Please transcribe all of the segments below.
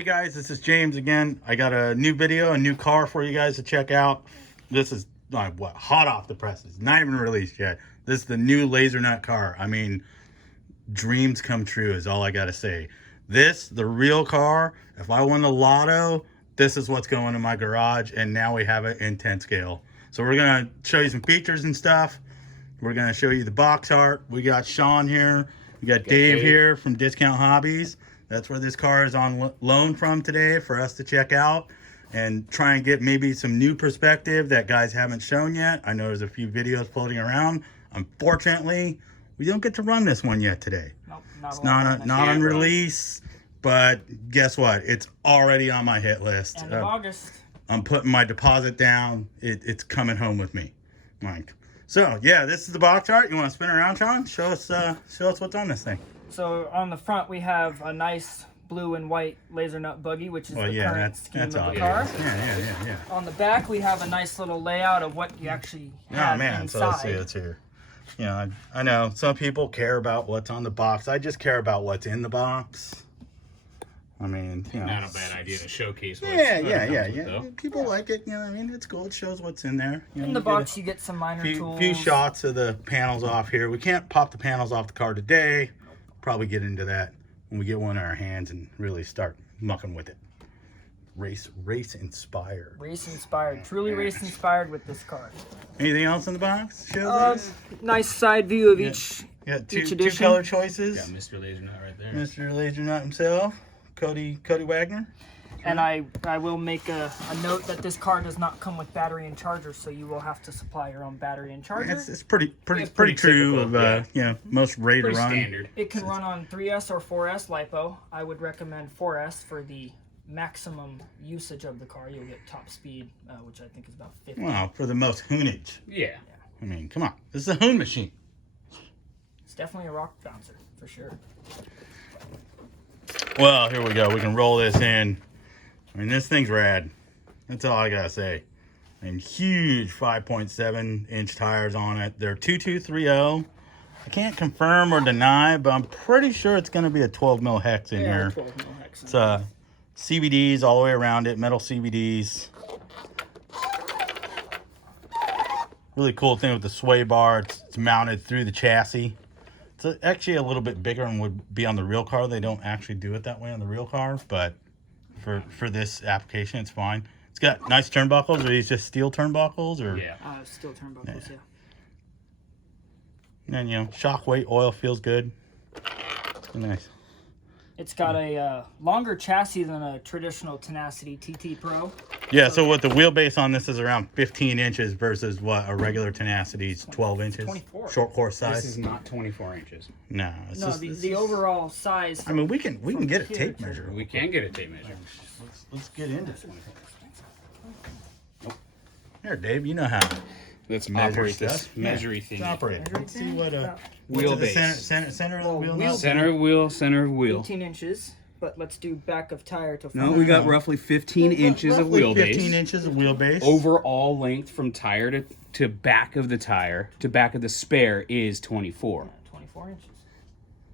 Hey guys, this is James again. I got a new video, a new car for you guys to check out. This is hot off the presses, not even released yet. This is the new LASERNUT car. I mean, dreams come true is all I gotta say. This, the real car, if I won the lotto, this is what's going in my garage, and now we have it in 10 scale. So we're gonna show you some features and stuff. We're gonna show you the box art. We got Sean here. We got Dave here from Discount Hobbies. That's where this car is on loan from today for us to check out and try and get maybe some new perspective that guys haven't shown yet. I know there's a few videos floating around. Unfortunately, we don't get to run this one yet today. Nope, it's not on release, but guess what? It's already on my hit list. End of August. I'm putting my deposit down. It's coming home with me, Mike. So yeah, this is the box art. You want to spin around, Sean? Show us what's on this thing. So on the front we have a nice blue and white LASERNUT buggy, which is the current scheme of the car. Yeah. On the back we have a nice little layout of what you actually have inside. So let's see, it's here. You know, I know some people care about what's on the box. I just care about what's in the box. I mean, you know, not a bad idea to showcase what's yeah. People like it, you know what I mean? It's cool. It shows what's in there. You know, in the box you get some minor tools. Few shots of the panels off here. We can't pop the panels off the car today. Probably get into that when we get one in our hands and really start mucking with it. Race inspired. Race inspired. Truly race inspired with this car. Anything else in the box? Show nice side view of each two edition. color choices. Got Mr. LASERNUT right there. Mr. LASERNUT himself, Cody Wagner. And I will make a note that this car does not come with battery and charger, so you will have to supply your own battery and charger. It's pretty true of you know, most ready to run. Standard. It can run on 3S or 4S LiPo. I would recommend 4S for the maximum usage of the car. You'll get top speed, which I think is about 50. Well, for the most hoonage. Yeah. I mean, come on, this is a hoon machine. It's definitely a rock bouncer for sure. Well, here we go. We can roll this in. I mean, this thing's rad. That's all I gotta say. I mean, huge 5.7-inch tires on it. They're 2230. I can't confirm or deny, but I'm pretty sure it's gonna be a 12 mil hex in here. 12 mil hex. It's CVDs all the way around it, metal CVDs. Really cool thing with the sway bar. It's mounted through the chassis. It's actually a little bit bigger than would be on the real car. They don't actually do it that way on the real car, but for this application, it's fine. It's got nice turnbuckles. Are these just steel turnbuckles, or steel turnbuckles? Yeah. And you know, shock weight oil feels good. It's nice. It's got a longer chassis than a traditional Tenacity TT Pro. Yeah. So what the wheelbase on this is around 15 inches versus what a regular Tenacity's 12 inches. 24. Short course size. This is not 24 inches. No. The overall size. I mean, we can get a tape measure. We can get a tape measure. Let's get into it. Here, Dave, you know how to Let's measure operate this stuff. measuring thing. Operate it. Let's see what Wheelbase. Center of the wheel. Now? Center of wheel. 18 inches, but let's do back of tire to front. No, we got roughly 15 inches of wheelbase. 15 inches of wheelbase. Overall length from tire to back of the tire to back of the spare is 24. 24 inches.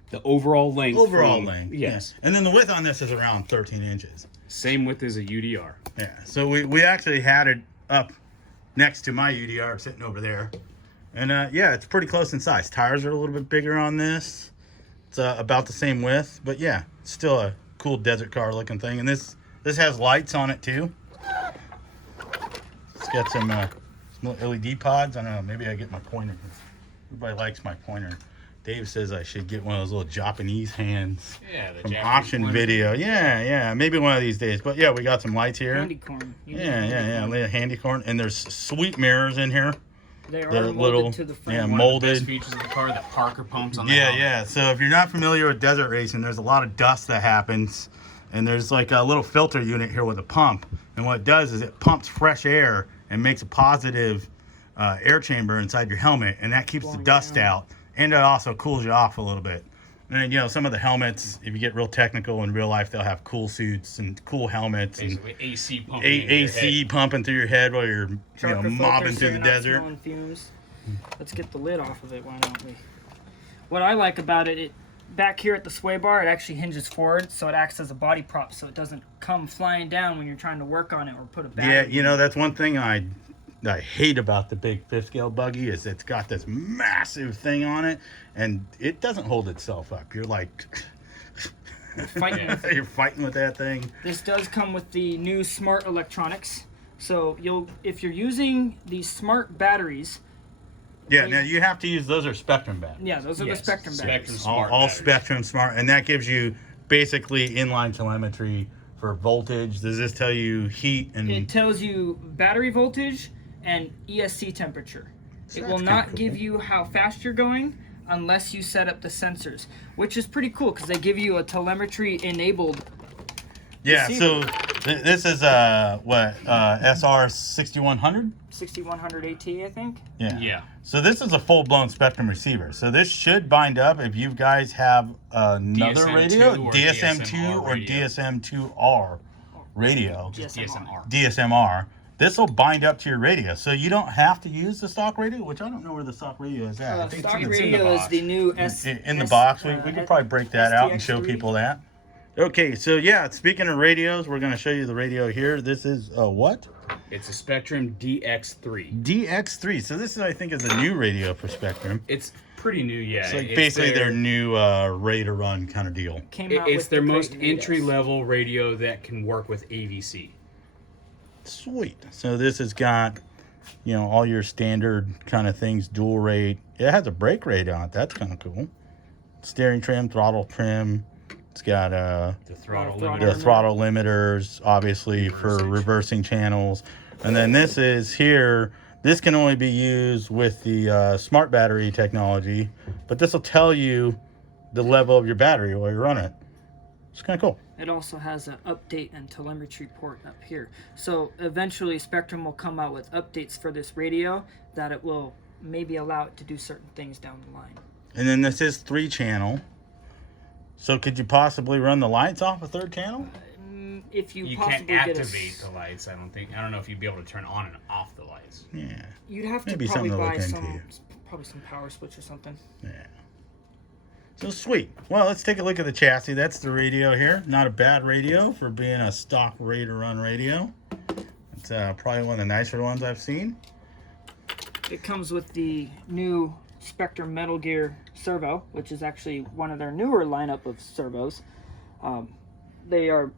The overall length. Length. Yes. Yeah. And then the width on this is around 13 inches. Same width as a UDR. Yeah. So we actually had it up next to my UDR sitting over there. And yeah, it's pretty close in size. Tires are a little bit bigger on this. It's about the same width, but yeah, it's still a cool desert car looking thing. And this has lights on it too. It's got some little LED pods. I don't know, maybe I get my pointer. Everybody likes my pointer. Dave says I should get one of those little Japanese hands from Option Video. Yeah, maybe one of these days. But yeah, we got some lights here. Handy corn. Yeah, handy corn. And there's sweet mirrors in here. They're molded little, to the frame. Yeah, One molded. of the best features of the car, the Parker pumps on the helmet. Yeah. So if you're not familiar with desert racing, there's a lot of dust that happens. And there's like a little filter unit here with a pump. And what it does is it pumps fresh air and makes a positive air chamber inside your helmet. And that keeps the dust out. And it also cools you off a little bit. And then, you know, some of the helmets, if you get real technical in real life, they'll have cool suits and cool helmets. Basically, and AC pumping AC pumping through your head while you're mobbing through the desert. Fumes. Let's get the lid off of it, why don't we? What I like about it, back here at the sway bar, it actually hinges forward, so it acts as a body prop, so it doesn't come flying down when you're trying to work on it or put a battery. Yeah, you know, that's one thing I hate about the big fifth scale buggy is it's got this massive thing on it, and it doesn't hold itself up. You're like, you're fighting with that thing. This does come with the new smart electronics, so if you're using these smart batteries. Yeah, now you have to use, those are Spectrum batteries. Yeah, those are the Spectrum batteries. All Spectrum smart, and that gives you basically inline telemetry for voltage. Does this tell you heat and? It tells you battery voltage and ESC temperature. So it will that's not kinda give cool. you how fast you're going unless you set up the sensors, which is pretty cool because they give you a telemetry enabled. Yeah, receiver. so this is SR 6100. 6100 AT, I think. Yeah. Yeah. So this is a full-blown Spectrum receiver. So this should bind up if you guys have another DSM-2 radio, or DSM-2 or radio. DSM-2R radio, DSMR. DSMR. This will bind up to your radio, so you don't have to use the stock radio, which I don't know where the stock radio is at. I think Stock it's radio is box. the new in the box. We could probably break that out and show STX3. people that. Okay, so yeah, speaking of radios, we're going to show you the radio here. This is what? It's a Spectrum DX3. DX3. So this is, I think, is a new radio for Spectrum. It's pretty new, yeah. It's like It's basically their new ready to run kind of deal. Came out It's with their the most great Vegas. entry-level radio that can work with AVC. Sweet. So this has got, you know, all your standard kind of things, dual rate. It has a brake rate on it. That's kind of cool. Steering trim, throttle trim. It's got The throttle throttle limiter. the throttle limiters, obviously for Reversing. reversing channels. And then this is here. This can only be used with the smart battery technology, but this will tell you the level of your battery while you run it. It's kind of cool. It also has an update and telemetry port up here. So eventually Spectrum will come out with updates for this radio that it will maybe allow it to do certain things down the line. And then this is 3-channel. So could you possibly run the lights off a 3rd channel? If you, You possibly can't get activate the lights, I don't know if you'd be able to turn on and off the lights. Yeah. you'd have to Maybe probably something to buy look into. some power switch or something. Yeah. So sweet. Well, let's take a look at the chassis. That's the radio here. Not a bad radio for being a stock ready-to-run radio. It's probably one of the nicer ones I've seen. It comes with the new Spectrum Metal Gear servo, which is actually one of their newer lineup of servos. They are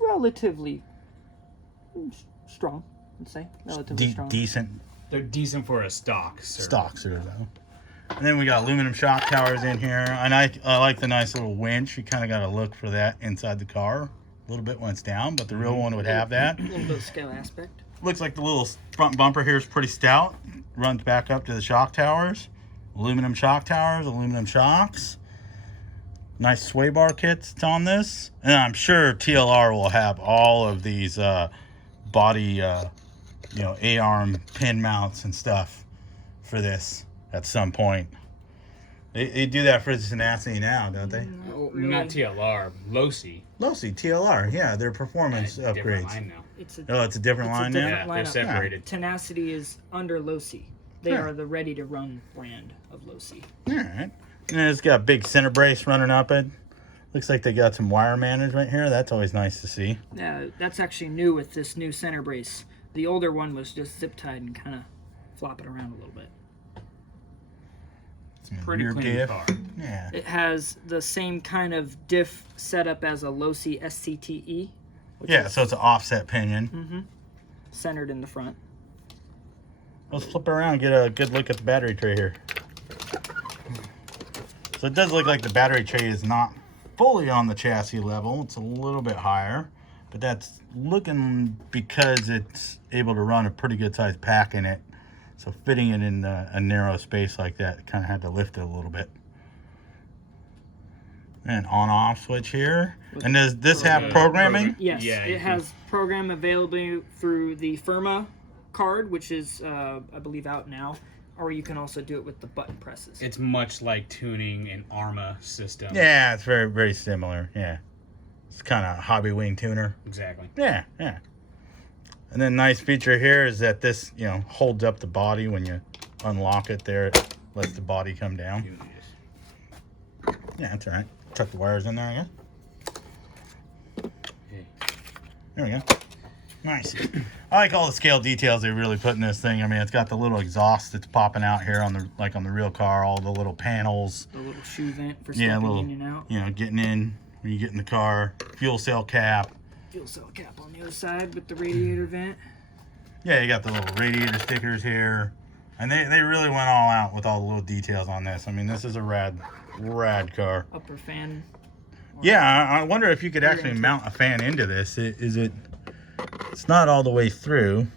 relatively strong, I'd say. Relatively strong. Decent They're decent for a stock servo. stock servo. And then we got aluminum shock towers in here. And I like the nice little winch. You kind of got to look for that inside the car a little bit when it's down, but the real one would have that. A little bit of scale aspect. Looks like the little front bumper here is pretty stout. Runs back up to the shock towers. Aluminum shock towers, aluminum shocks. Nice sway bar kits on this. And I'm sure TLR will have all of these body, A-arm pin mounts and stuff for this at some point. They do that for the tenacity now, don't they? Oh, not TLR, Losi. Losi, TLR, yeah, their performance Different upgrades. line now. It's a Oh, it's a different It's a line different now? Yeah, they're lineup. separated. Tenacity is under Losi. They Yeah. are the ready-to-run brand of Losi. All right. And it's got a big center brace running up it. Looks like they got some wire management here. That's always nice to see. Yeah, that's actually new with this new center brace. The older one was just zip-tied and kind of flopping around a little bit. Some Pretty rear clean diff. car. Yeah. It has the same kind of diff setup as a Losi SCTE. Which Yeah, is so it's an offset pinion. centered in the front. Let's flip around and get a good look at the battery tray here. So it does look like the battery tray is not fully on the chassis level. It's a little bit higher, but that's looking because it's able to run a pretty good sized pack in it. So fitting it in a narrow space like that, kind of had to lift it a little bit. And on-off switch here. And does this have programming? Yes, Yeah, it has program available through the Firma card, which is, I believe, out now. Or you can also do it with the button presses. It's much like tuning an ARMA system. Yeah, it's very, very similar. Yeah. It's kind of hobby wing tuner. Exactly. Yeah, yeah. And then nice feature here is that this, holds up the body when you unlock it there. It lets the body come down. Yeah, that's all right. Chuck the wires in there, I guess. Okay. There we go. Nice. I like all the scale details they really put in this thing. I mean, it's got the little exhaust that's popping out here on the on the real car. All the little panels. The little shoe vent for Yeah, stepping in and out. You know, getting in when you get in the car. Fuel cell cap. Fuel cell cap on the other side with the radiator vent. Yeah, you got the little radiator stickers here. And they really went all out with all the little details on this. I mean, this is a rad car. Upper fan. Yeah, I wonder if you could actually mount a fan into this. It's not all the way through,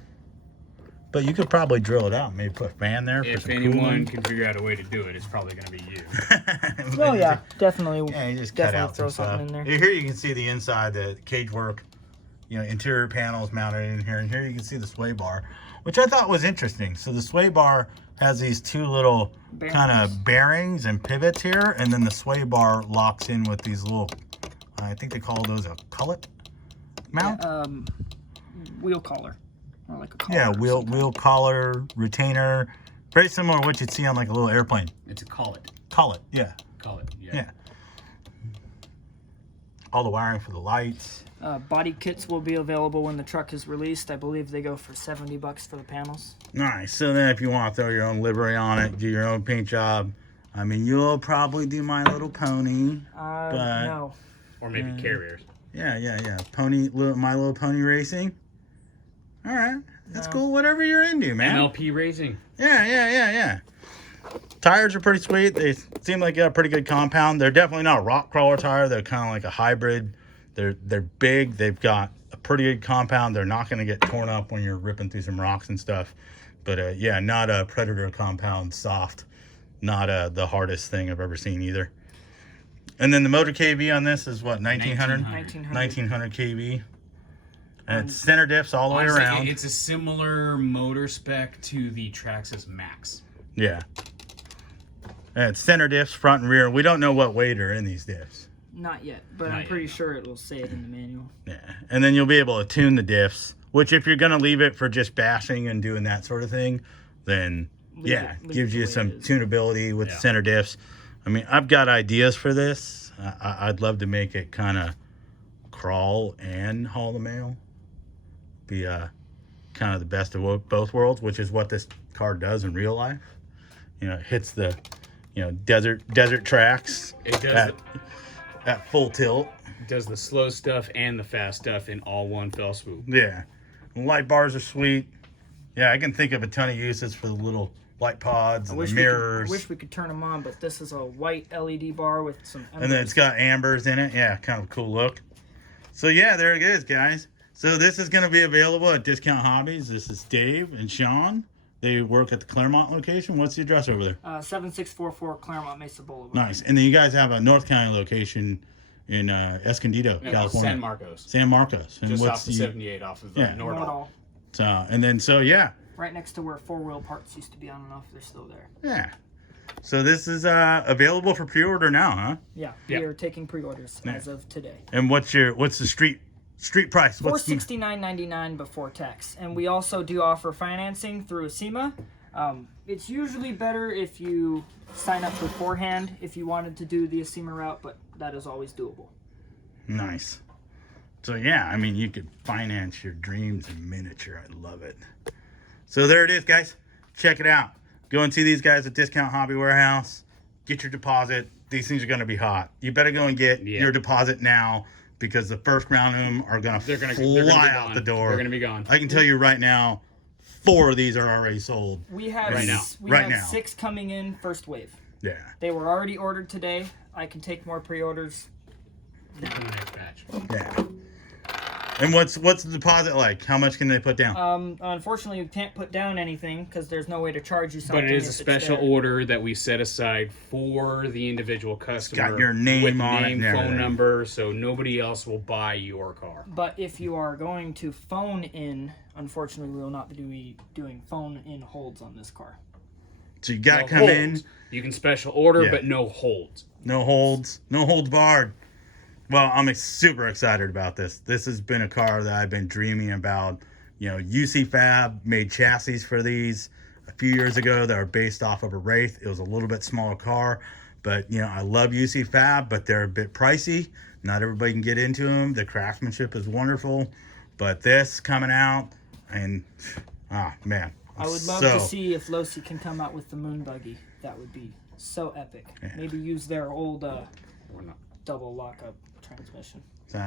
but you could probably drill it out and maybe put a fan there. If for some anyone cooling. can figure out a way to do it, it's probably going to be you. Oh yeah, definitely. Yeah, you just cut definitely out throw some something stuff. in there. Here you can see the inside, the cage work, you know, interior panels mounted in here, and here you can see the sway bar, which I thought was interesting. So the sway bar has these two little kind of bearings and pivots here, and then the sway bar locks in with these little, I think they call those a cullet mount. Yeah, wheel collar, or like a collar. Yeah, wheel collar retainer, very similar to what you'd see on like a little airplane. It's a collet. Collet, yeah. Collet, yeah. Yeah. All the wiring for the lights. Body kits will be available when the truck is released. I believe they go for $70 for the panels. Nice. So then if you want to throw your own livery on it, do your own paint job, I mean, you'll probably do My Little Pony. But No. Or maybe carriers. Yeah. My Little Pony Racing. All right. That's cool. Whatever you're into, man. MLP Racing. Yeah. Tires are pretty sweet. They seem like they got a pretty good compound. They're definitely not a rock crawler tire. They're kind of like a hybrid. They're big. They've got a pretty good compound. They're not going to get torn up when you're ripping through some rocks and stuff. But yeah, not a Predator compound, soft. Not the hardest thing I've ever seen either. And then the motor kV on this is what, 1900? 1900 kV. And it's center diffs all the way around. It's a similar motor spec to the Traxxas Max. Yeah. And it's center diffs, front and rear. We don't know what weight are in these diffs. Not yet, but Not I'm yet, pretty no. sure it will say it in the manual. Yeah. And then you'll be able to tune the diffs, which if you're going to leave it for just bashing and doing that sort of thing, then Leave yeah, it gives the you way some it is. tunability with Yeah. center diffs. I mean, I've got ideas for this. I'd love to make it kind of crawl and haul the mail. Be kind of the best of both worlds, which is what this car does in real life. You know, it hits the, desert tracks It does at full tilt. does the slow stuff and the fast stuff in all one fell swoop. Yeah. The light bars are sweet. Yeah, I can think of a ton of uses for the little light pods and the mirrors. I wish we could turn them on, but this is a white LED bar with some. And then it's got ambers in it. Yeah, kind of a cool look. So yeah, there it is, guys. So this is going to be available at Discount Hobbies. This is Dave and Sean. They work at the Claremont location. What's the address over there? 7644 Claremont Mesa Boulevard. Nice. And then you guys have a North County location in Escondido, California. San Marcos. San Marcos. And Just what's off the 78 off of Yeah. Nordal. So yeah. Right next to where Four Wheel Parts used to be. I don't know if they're still there. Yeah. So this is available for pre-order now, huh? Yeah, Yeah. we are taking pre-orders as of today. And what's the street price? What's the- $469.99 before tax, and we also do offer financing through ASEMA. It's usually better if you sign up beforehand if you wanted to do the ASEMA route, but that is always doable. Nice. So yeah, I mean, you could finance your dreams in miniature. I love it. So there it is, guys. Check it out. Go and see these guys at Discount Hobby Warehouse. Get your deposit. These things are going to be hot. You better go and get your deposit now because the first round of them are going to fly out the door. They're going to be gone. I can tell you right now, 4 of these are already sold. We have Right now. we Right have now. 6 coming in first wave. Yeah. They were already ordered today. I can take more pre-orders. For the next batch. Yeah. And what's the deposit like? How much can they put down? Unfortunately, you can't put down anything because there's no way to charge you something. But it is a if it's special there. order that we set aside for the individual customer. got your name with on it name, and phone everything. number, so nobody else will buy your car. But if you are going to phone in, unfortunately, we will not be doing phone in holds on this car. So you got to No come holds. in. You can special order, Yeah. but no holds. No holds barred. Well, I'm super excited about this. This has been a car that I've been dreaming about. UC Fab made chassis for these a few years ago that are based off of a Wraith. It was a little bit smaller car, But, you know, I love UC Fab, but they're a bit pricey. Not everybody can get into them. The craftsmanship is wonderful. But this coming out, and, man. I would love to see if Losi can come out with the moon buggy. That would be so epic. Yeah. Maybe use their old double lockup transmission. So,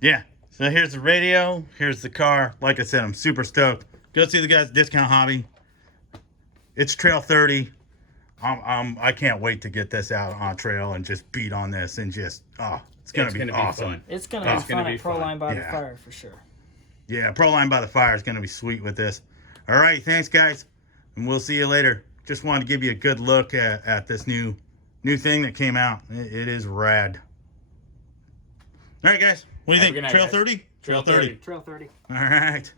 yeah. So here's the radio. Here's the car. Like I said, I'm super stoked. Go see the guys at Discount Hobby. It's Trail 30. I can't wait to get this out on trail and just beat on this and just, it's going to be awesome. It's going to be fun at Proline by the Fire for sure. Yeah, Proline by the Fire is going to be sweet with this. All right, thanks, guys. And we'll see you later. Just wanted to give you a good look at this new thing that came out. It is rad. All right, guys. What do you think? Trail 30? Trail 30. Trail 30. All right.